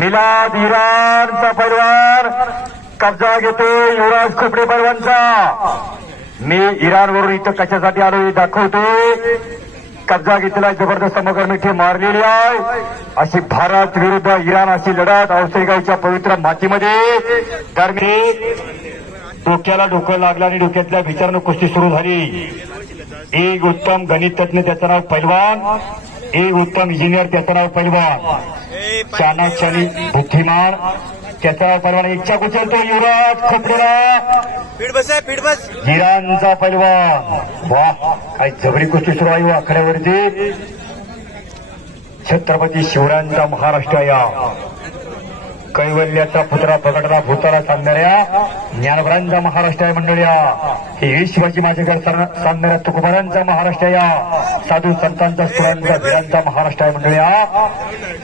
मिलाद इराणचा पैलवान कब्जा घेतोय युवराज खोपडे पैलवानचा. मी इराणवरून इथं कशासाठी आलो हे दाखवतोय. कब्जा घेतलेला जबरदस्त समोर मिठी मारलेली आहे. अशी भारत विरुद्ध इराण अशी लढत औसरीगावच्या पवित्र मातीमध्ये दरम्यान डोक्याला डोकं लागलं आणि डोक्यातल्या विचारानं कुस्ती सुरू झाली. एक उत्तम गणित तज्ञ त्याचं नाव पैलवान, एक उत्तम इंजिनियर त्याचं नाव पैलवान, चाणाक्षणी बुद्धिमान त्याचं नाव पैलवान. इच्छा उचलतो युवराज खोपडेला इराणचा पैलवान. वा काय जबरी कुस्ती सुरू आहे आखाड्यावरती. छत्रपती शिवरायांचा महाराष्ट्र या कैवल्याचा पुतळा प्रकटला भूताला सांगणाऱ्या ज्ञानवरांचा महाराष्ट्र आहे मंडळ्या. हे शिवाजी माझेकर सांगणाऱ्या तुकोबारांचा महाराष्ट्र या साधू संतांचा सुरांचा वीरांचा महाराष्ट्र आहे मंडळ्या.